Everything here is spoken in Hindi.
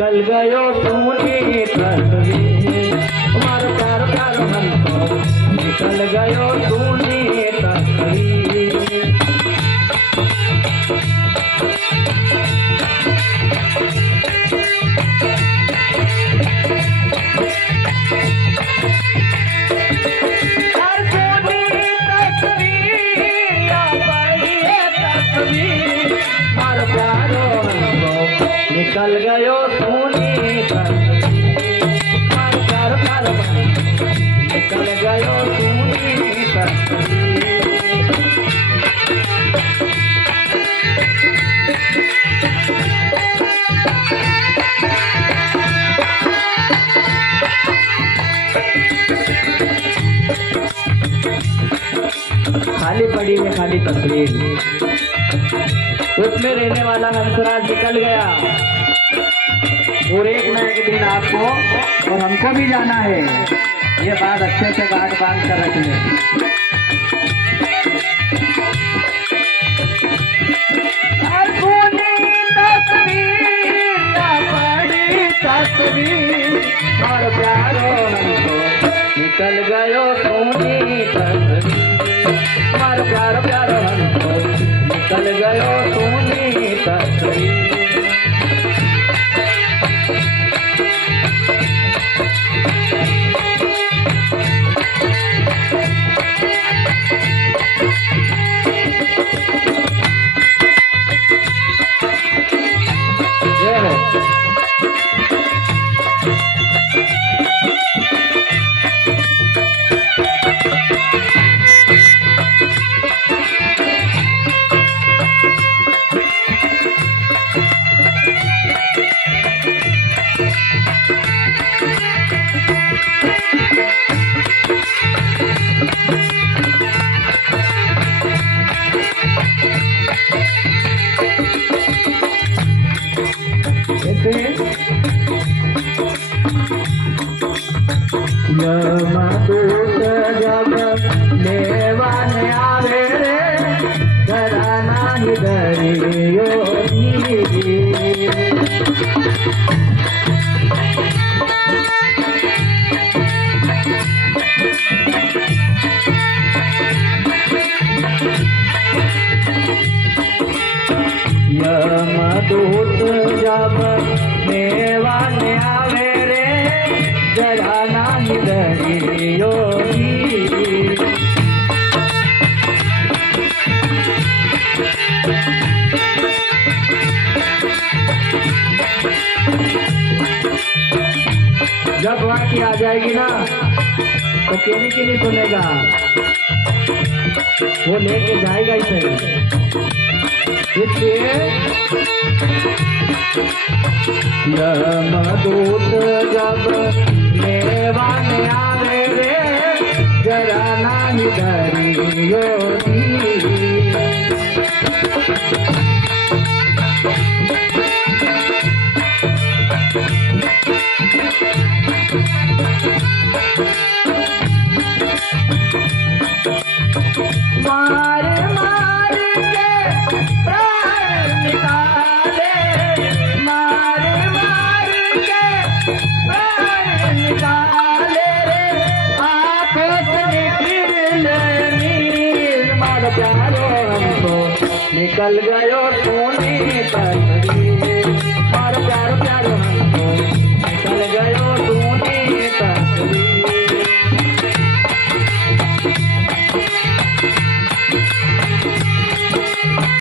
निकल गयो सुनी तस्वीर मारो प्यार प्यार हमको निकल गयो सुनी तस्वीर। निकल गयो सुनी तस्वीर मारो प्यार प्यार निकल गयो सुनी तस्वीर। खाली पड़ी है खाली तस्वीर, उसमें रहने वाला हंसराज निकल गया और एक न एक दिन आपको और हमको भी जाना है। ये बात अच्छे से गांठ बांध कर रख ले। और प्यारो हमको निकल गयो सोनी तस्वीर और प्यारो प्यारो हमको निकल गयो सोनी तस्वीर। यमदूत जब लेवाने आवे रे डरा नाही डरियो यमदूत जब लेवाने आवे रे डरा नाही डरियो जब वाकी आ जाएगी ना तो केनी की नहीं सुनेगा, वो लेके जाएगा ही सही। इसलिए यमदूत जब लेवाने आवे रे जरा नाही डरियो मार मार के प्राण निकाले, मार मार के प्राण निकाले रे आंखों से निकले नीर मार प्यारो हमको निकल गयो सोनी।